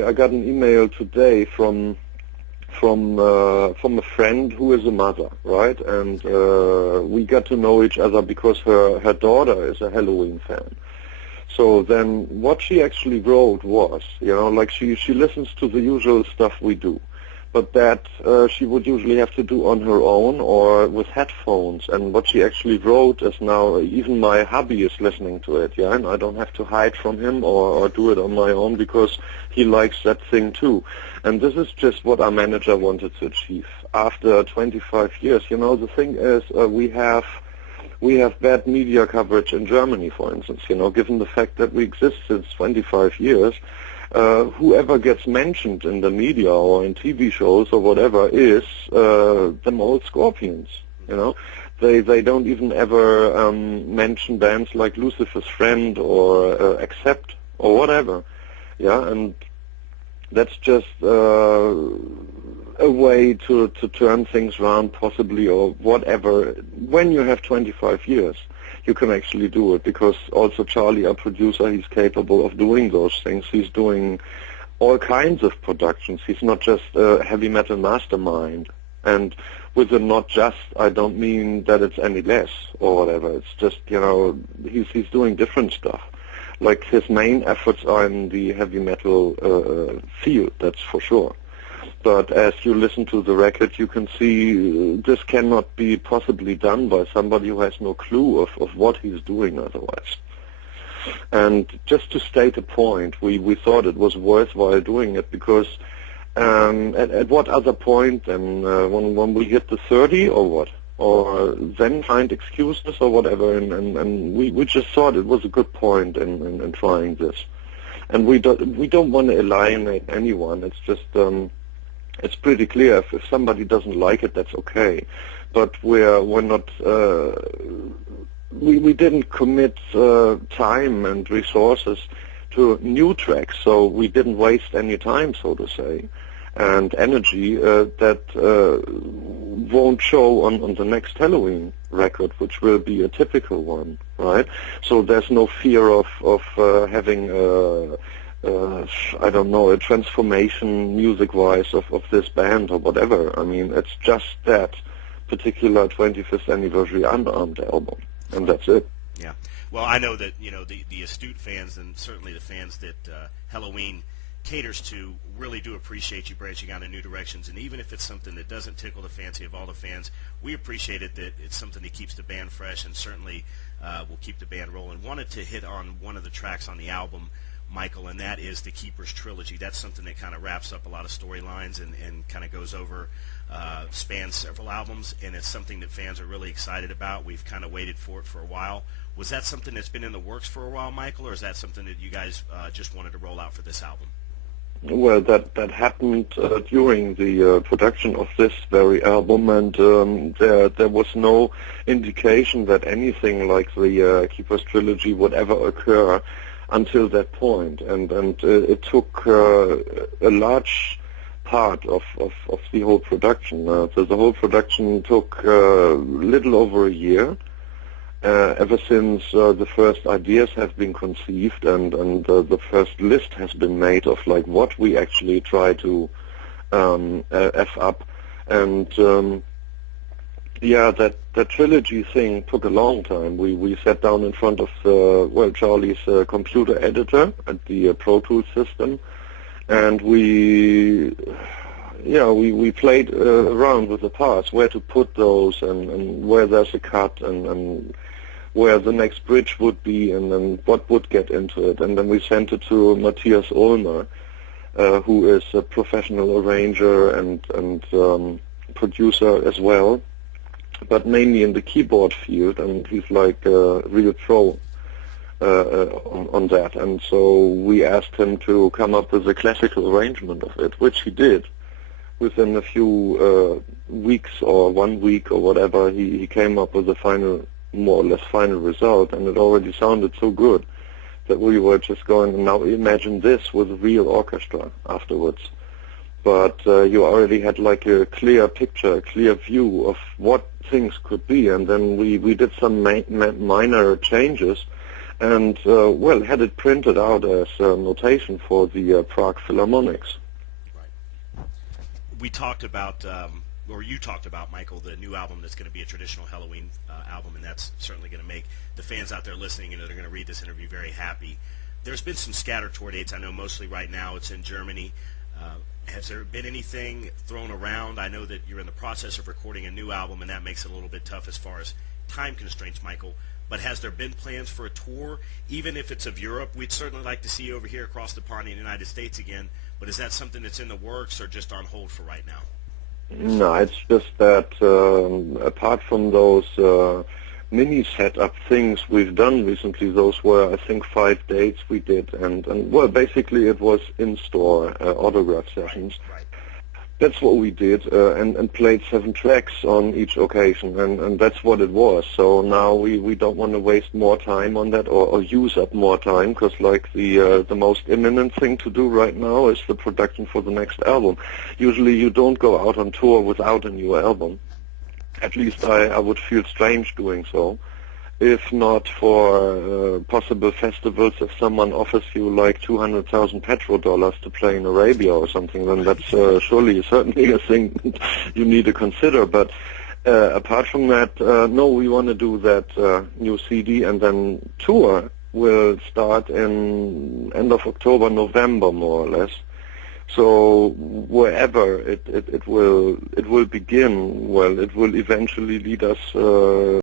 I got an email today from a friend who is a mother, right? And we got to know each other because her daughter is a Halloween fan. So then what she actually wrote was, like she listens to the usual stuff we do, but that she would usually have to do on her own or with headphones. And what she actually wrote is now even my hubby is listening to it, yeah, and I don't have to hide from him or do it on my own because he likes that thing too. And this is just what our manager wanted to achieve. After 25 years, the thing is we have bad media coverage in Germany, for instance, given the fact that we exist since 25 years. Whoever gets mentioned in the media or in TV shows or whatever is them old Scorpions, They don't even ever mention bands like Lucifer's Friend or Accept or whatever, yeah, and that's just a way to turn things around possibly or whatever. When you have 25 years, you can actually do it because also Charlie, our producer, he's capable of doing those things. He's doing all kinds of productions. He's not just a heavy metal mastermind. And with the not just, I don't mean that it's any less or whatever. It's just, he's doing different stuff. Like his main efforts are in the heavy metal field, that's for sure. But as you listen to the record, you can see this cannot be possibly done by somebody who has no clue of what he's doing otherwise. And just to state a point, we thought it was worthwhile doing it because at what other point than when we hit the 30 or what? Or then find excuses or whatever, and we just thought it was a good point in trying this. And we don't want to alienate anyone. It's just it's pretty clear if somebody doesn't like it, that's okay. But we're not we didn't commit time and resources to new tracks, so we didn't waste any time, so to say, and energy that won't show on the next Halloween record, which will be a typical one, right? So there's no fear of having I don't know, a transformation music-wise of this band or whatever. I mean, it's just that particular 25th anniversary Unarmed album, and that's it. Yeah. Well, I know that, the astute fans and certainly the fans that Halloween caters to really do appreciate you branching out in new directions. And even if it's something that doesn't tickle the fancy of all the fans, we appreciate it that it's something that keeps the band fresh and certainly will keep the band rolling. Wanted to hit on one of the tracks on the album, Michael, and that is the Keeper's Trilogy. That's something that kind of wraps up a lot of storylines and kind of goes over, spans several albums, and it's something that fans are really excited about. We've kind of waited for it for a while. Was that something that's been in the works for a while, Michael, or is that something that you guys just wanted to roll out for this album? Well, that happened during the production of this very album, and there was no indication that anything like the Keeper's Trilogy would ever occur until that point, and it took a large part of the whole production. So the whole production took little over a year, ever since the first ideas have been conceived and the first list has been made of like what we actually try to F up. And yeah, that trilogy thing took a long time. We sat down in front of Charlie's computer editor at the Pro Tools system, and we played around with the parts, where to put those and where there's a cut and where the next bridge would be and then what would get into it. And then we sent it to Matthias Ohlmer, who is a professional arranger and producer as well, but mainly in the keyboard field, and he's like a real pro on that. And so we asked him to come up with a classical arrangement of it, which he did. Within a few weeks or 1 week or whatever, he came up with a final, more or less final result, and it already sounded so good that we were just going, now imagine this with a real orchestra afterwards. But you already had like a clear picture, a clear view of what things could be, and then we did some minor changes, and well, had it printed out as a notation for the Prague Philharmonics. Right. We talked about, or you talked about, Michael, the new album that's going to be a traditional Halloween album, and that's certainly going to make the fans out there listening, and they're going to read this interview, very happy. There's been some scattered tour dates. I know mostly right now it's in Germany. Has there been anything thrown around? I know that you're in the process of recording a new album, and that makes it a little bit tough as far as time constraints, Michael. But has there been plans for a tour, even if it's of Europe? We'd certainly like to see you over here across the pond in the United States again, but is that something that's in the works or just on hold for right now? No, it's just that apart from those mini setup things we've done recently, those were, I think, 5 dates we did, and well, basically it was in-store autograph sessions. Right. That's what we did, and played 7 tracks on each occasion, and that's what it was. So now we don't want to waste more time on that or use up more time, because like the most imminent thing to do right now is the production for the next album. Usually you don't go out on tour without a new album. At least I would feel strange doing so. If not for possible festivals, if someone offers you like 200,000 petrodollars to play in Arabia or something, then that's certainly a thing you need to consider. But apart from that, no, we want to do that new CD, and then tour will start in end of October, November, more or less. So wherever it will begin, well, it will eventually lead us